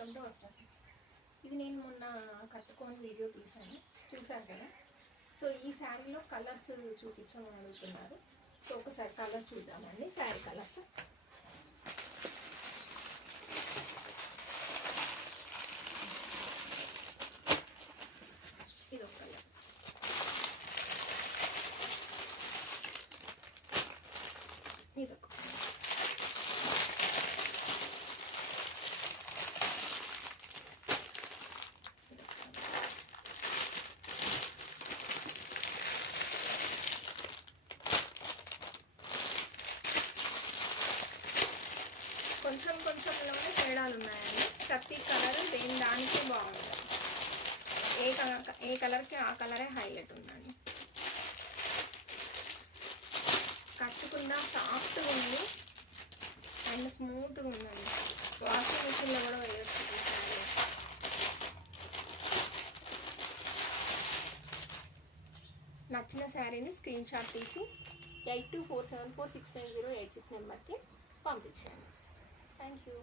Welcome to Vastra silks. ఇది నేను మొన్న కట్టుకొని వీడియో తీసాను, చూసారు కదా. సో ఈ శారీలో కలర్స్ చూపించమని అడుగుతున్నారు. సో ఒకసారి కలర్స్ చూద్దామండి. శారీ కలర్స్ ఇది ఒక కలర్, ఇది ఒక కొంచెం కొంచెంలోనే తేడాలు ఉన్నాయండి. ప్రతి కలర్ దేని దానికి బాగుంటుంది. ఏ కలర్కి ఆ కలరే హైలైట్ ఉందండి. కట్టుకున్న సాఫ్ట్గా ఉంది అండ్ స్మూత్గా ఉందండి. వాషింగ్ మిషన్లో కూడా వేయచ్చు. నచ్చిన శారీని స్క్రీన్ షాట్ తీసి 8247469086 నెంబర్కి పంపించండి. Thank you.